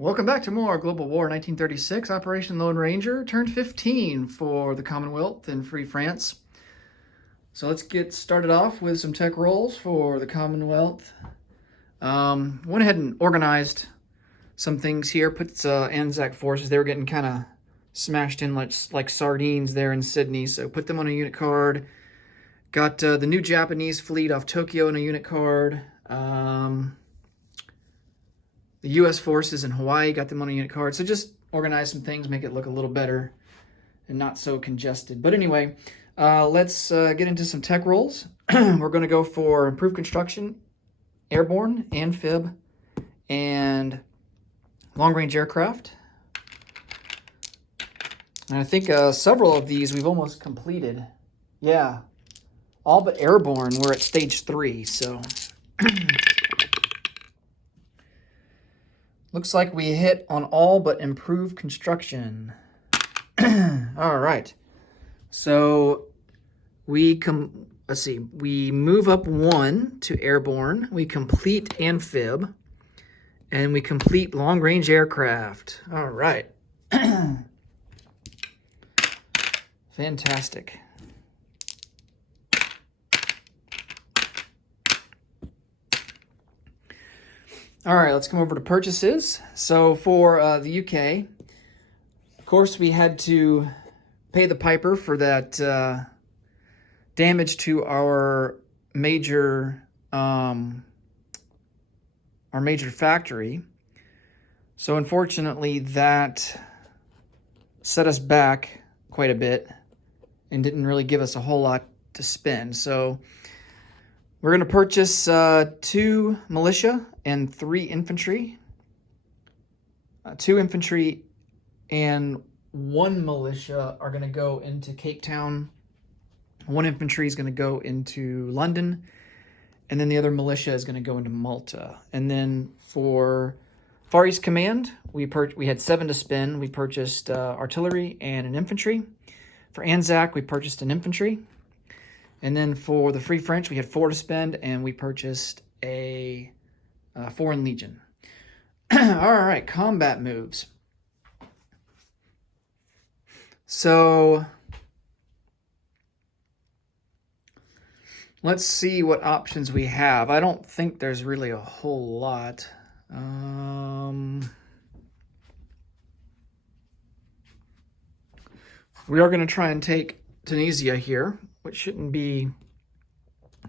Welcome back to more Global War 1936. Operation Lone Ranger turned 15 for the Commonwealth in Free France. So let's get started off with some tech rolls for the Commonwealth. Went ahead and organized some things here. Put Anzac forces. They were getting kind of smashed in like sardines there in Sydney. So put them on a unit card. Got the new Japanese fleet off Tokyo on a unit card. The U.S. forces in Hawaii, got them on a unit card. So just organize some things, make it look a little better and not so congested. But anyway, let's get into some tech rolls. We're going to go for improved construction, airborne, amphib, and long-range aircraft. And I think several of these we've almost completed. Yeah, all but airborne, we're at stage 3, so... Looks like we hit on all but improved construction. All right. So we we move up 1 to airborne, we complete amphib, and we complete long-range aircraft. All right. Fantastic. All right, let's come over to purchases. So for the UK, of course, we had to pay the piper for that damage to our major factory. So unfortunately, that set us back quite a bit and didn't really give us a whole lot to spend. So we're going to purchase 2 militia and 3 infantry. 2 infantry and 1 militia are going to go into Cape Town. 1 infantry is going to go into London. And then the other militia is going to go into Malta. And then for Far East Command, we had 7 to spend. We purchased artillery and an infantry. For Anzac, we purchased an infantry. And then for the Free French, we had 4 to spend, and we purchased a Foreign Legion. All right, combat moves. So let's see what options we have. I don't think there's really a whole lot. We are going to try and take Tunisia here, which shouldn't be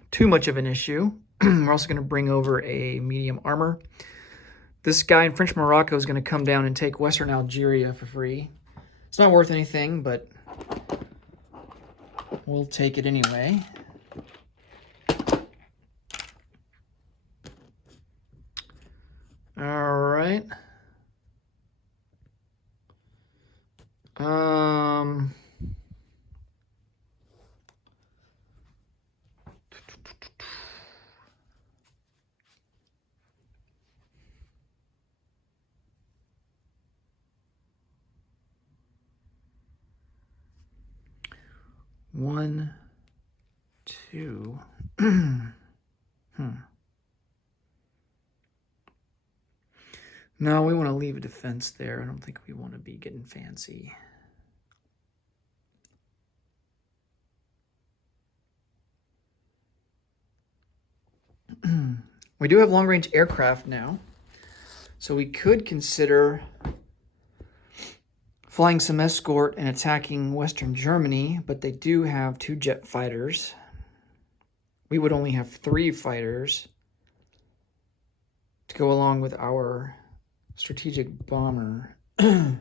too much of an issue. We're also going to bring over a medium armor. This guy in French Morocco is going to come down and take Western Algeria for free. It's not worth anything, but we'll take it anyway. All right. One, 2. No, we want to leave a defense there. I don't think we want to be getting fancy. We do have long-range aircraft now, so we could consider flying some escort and attacking Western Germany, but they do have 2 jet fighters. We would only have 3 fighters to go along with our strategic bomber. 1,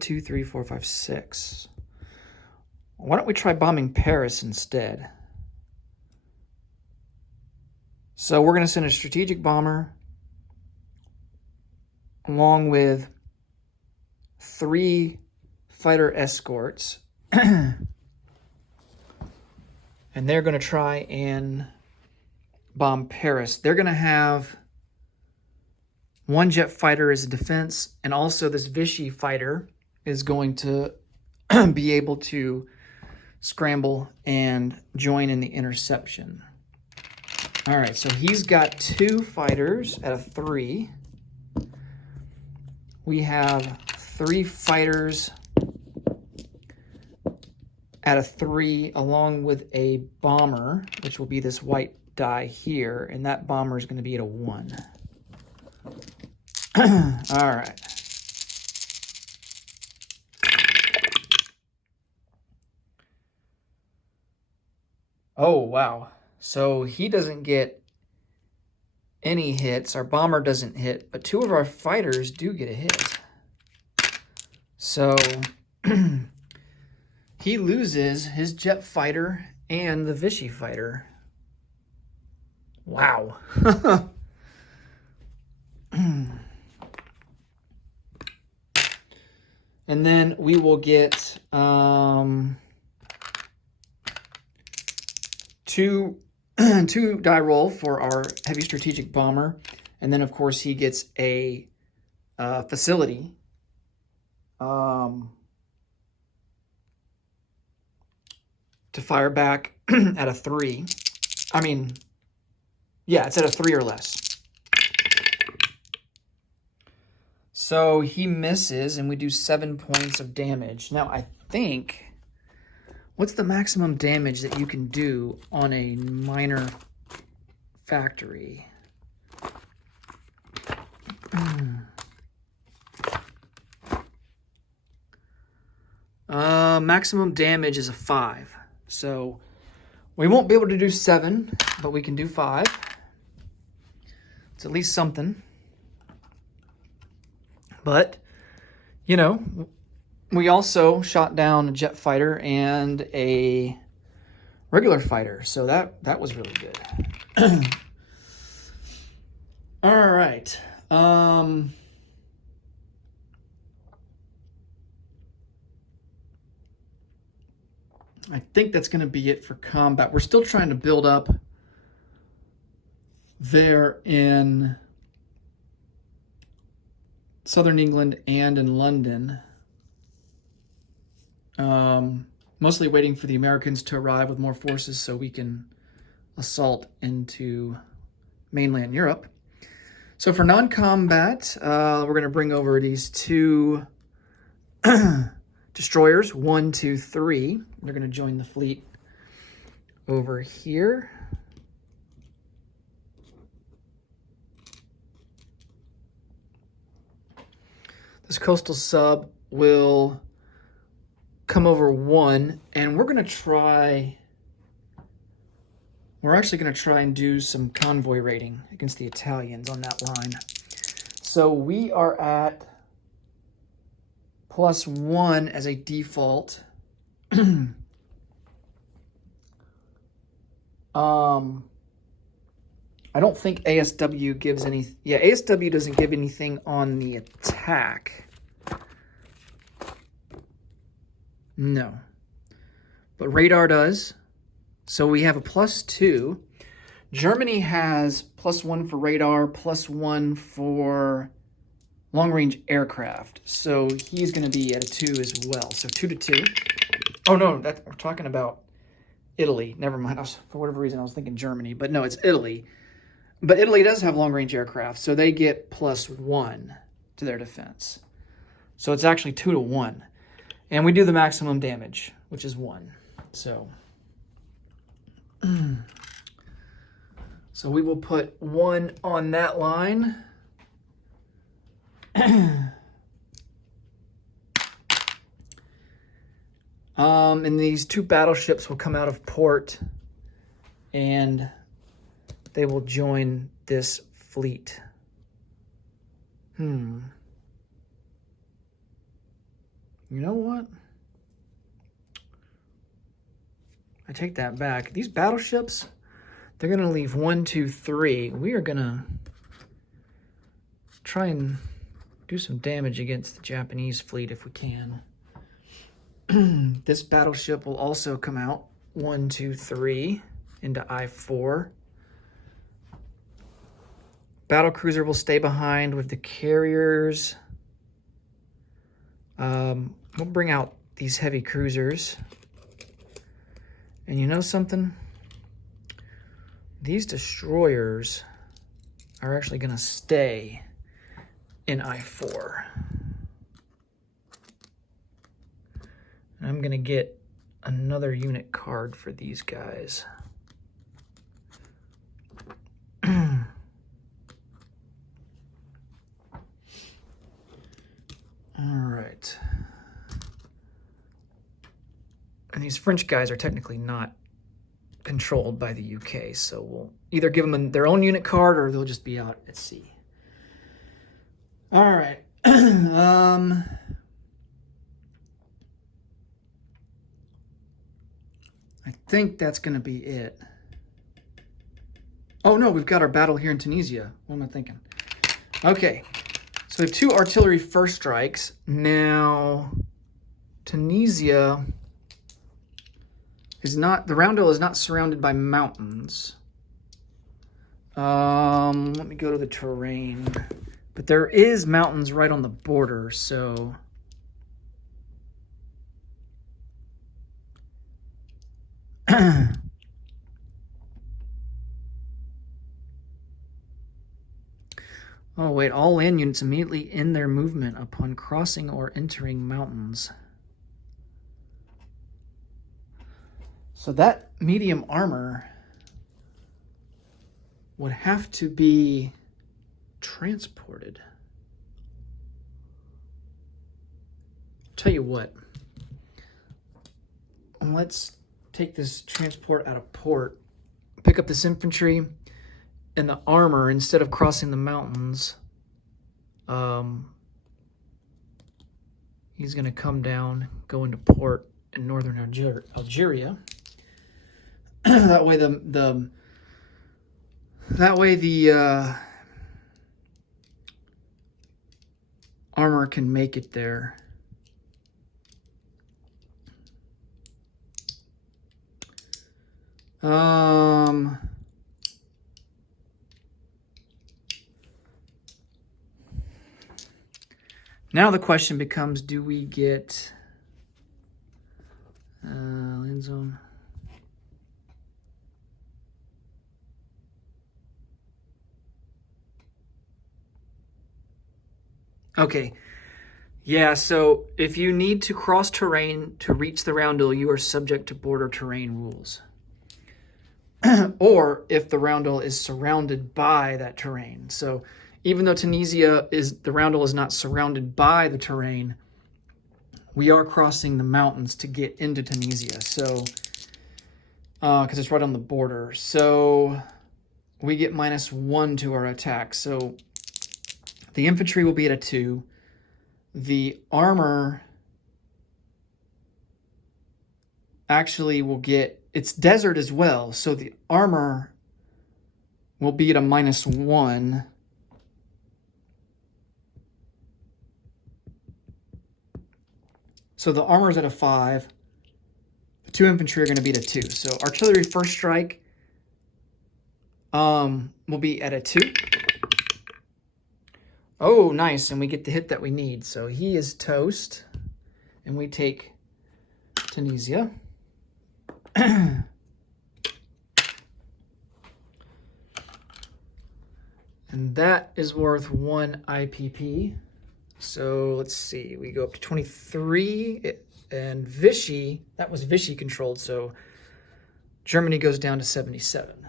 2, 3, 4, 5, 6. Why don't we try bombing Paris instead? So we're going to send a strategic bomber along with 3 fighter escorts. And they're going to try and bomb Paris. They're going to have 1 jet fighter as a defense, and also this Vichy fighter is going to be able to scramble and join in the interception. All right, so he's got 2 fighters at a 3. We have 3 fighters at a 3, along with a bomber, which will be this white die here, and that bomber is going to be at a 1. All right. Oh, wow. So he doesn't get any hits. Our bomber doesn't hit, but 2 of our fighters do get a hit. So he loses his jet fighter and the Vichy fighter. Wow. And then we will get 2 die roll for our heavy strategic bomber. And then, of course, he gets a facility. To fire back at a 3. I mean, yeah, it's at a 3 or less. So he misses, and we do 7 points of damage. Now, I think, what's the maximum damage that you can do on a minor factory? Maximum damage is a 5. So we won't be able to do 7, but we can do 5. It's at least something. But, you know, we also shot down a jet fighter and a regular fighter. So that was really good. All right. I think that's going to be it for combat. We're still trying to build up there in Southern England and in London. Mostly waiting for the Americans to arrive with more forces so we can assault into mainland Europe. So for non-combat, we're going to bring over these 2 destroyers, 1, 2, 3. They're going to join the fleet over here. This coastal sub will come over 1, and we're actually going to try and do some convoy raiding against the Italians on that line. So we are at +1 as a default. I don't think ASW gives any... Yeah, ASW doesn't give anything on the attack. No. But radar does. So we have a +2. Germany has +1 for radar, +1 for long-range aircraft. So he's going to be at a 2 as well. So 2 to 2. Oh, no, we're talking about Italy. Never mind. For whatever reason, I was thinking Germany. But no, it's Italy. But Italy does have long-range aircraft, so they get +1 to their defense. So it's actually 2 to 1. And we do the maximum damage, which is 1. So we will put 1 on that line. And these 2 battleships will come out of port, and they will join this fleet. You know what? I take that back. These battleships, they're going to leave 1, 2, 3. We are going to try and do some damage against the Japanese fleet if we can. This battleship will also come out 1, 2, 3 into I-4. Battlecruiser will stay behind with the carriers. We'll bring out these heavy cruisers. And you know something? these destroyers are actually going to stay in I-4. And I'm going to get another unit card for these guys. All right. And these French guys are technically not controlled by the UK, so we'll either give them their own unit card or they'll just be out at sea. All right. I think that's going to be it. Oh, no, we've got our battle here in Tunisia. What am I thinking? Okay. So we have 2 artillery first strikes. Now, Tunisia is not, the roundel is not surrounded by mountains. Let me go to the terrain. But there is mountains right on the border, so... Oh, wait, all land units immediately end their movement upon crossing or entering mountains. So that medium armor would have to be transported. Tell you what, let's take this transport out of port, pick up this infantry, and the armor, instead of crossing the mountains, he's going to come down, go into port in northern Algeria. That way the armor can make it there. Now the question becomes, do we get land zone? Okay. Yeah, so if you need to cross terrain to reach the roundel, you are subject to border terrain rules. Or if the roundel is surrounded by that terrain. So even though Tunisia the roundel is not surrounded by the terrain, we are crossing the mountains to get into Tunisia. So, because it's right on the border. So we get -1 to our attack. So the infantry will be at a 2. The armor actually will get, it's desert as well, so the armor will be at a -1. So the armor's at a 5. The 2 infantry are going to be at a 2. So artillery first strike will be at a 2. Oh, nice, and we get the hit that we need. So he is toast, and we take Tunisia. And that is worth 1 IPP. So let's see, we go up to 23, and Vichy, that was Vichy controlled, so Germany goes down to 77.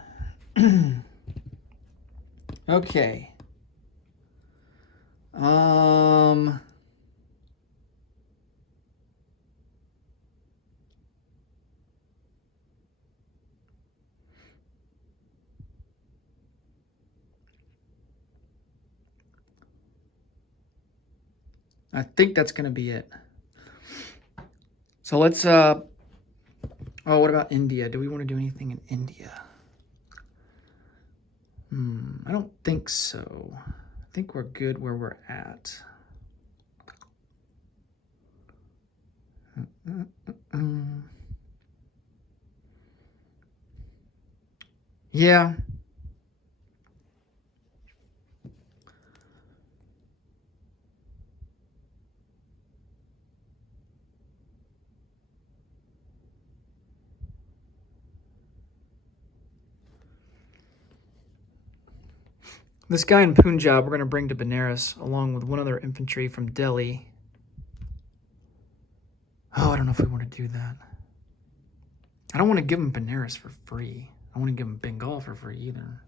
Okay. I think that's going to be it. So let's, oh, what about India? Do we want to do anything in India? I don't think so. I think we're good where we're at. Yeah. This guy in Punjab we're going to bring to Benares along with one other infantry from Delhi. Oh, I don't know if we want to do that. I don't want to give him Benares for free. I want to give him Bengal for free either.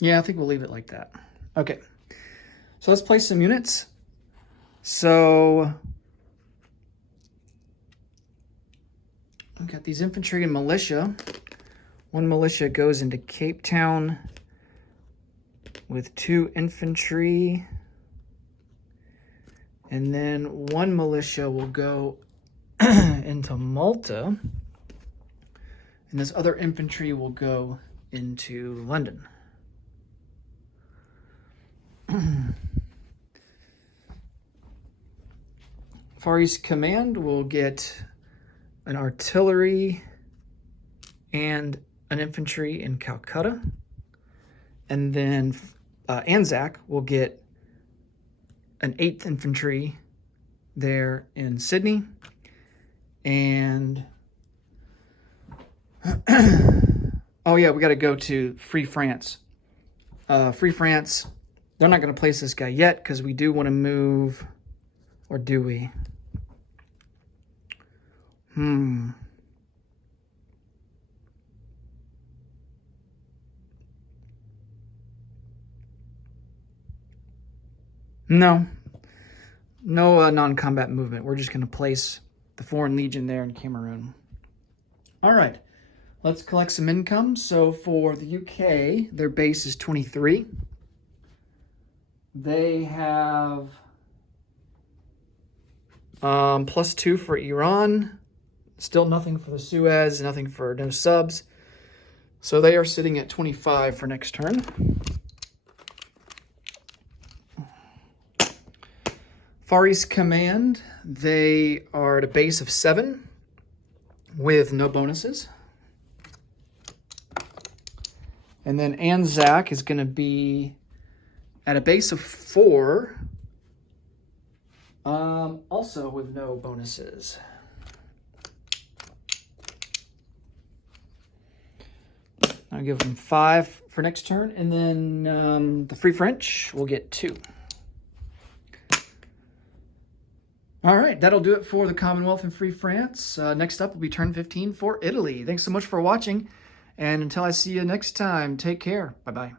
Yeah, I think we'll leave it like that. Okay. So let's place some units. So we've got these infantry and militia. One militia goes into Cape Town with 2 infantry. And then one militia will go into Malta. And this other infantry will go into London. Far East Command will get an artillery and an infantry in Calcutta. And then Anzac will get an 8th Infantry there in Sydney. And oh yeah, we got to go to Free France. Free France, they're not going to place this guy yet because we do want to move, or do we? No non-combat movement. We're just going to place the Foreign Legion there in Cameroon. All right, let's collect some income. So for the UK, their base is 23. They have +2 for Iran. Still nothing for the Suez, nothing for no subs. So they are sitting at 25 for next turn. Far East Command, they are at a base of 7 with no bonuses. And then Anzac is going to be at a base of 4, also with no bonuses. I'll give them 5 for next turn, and then the Free French will get 2. All right, that'll do it for the Commonwealth and Free France. Next up will be turn 15 for Italy. Thanks so much for watching, and until I see you next time, take care. Bye-bye.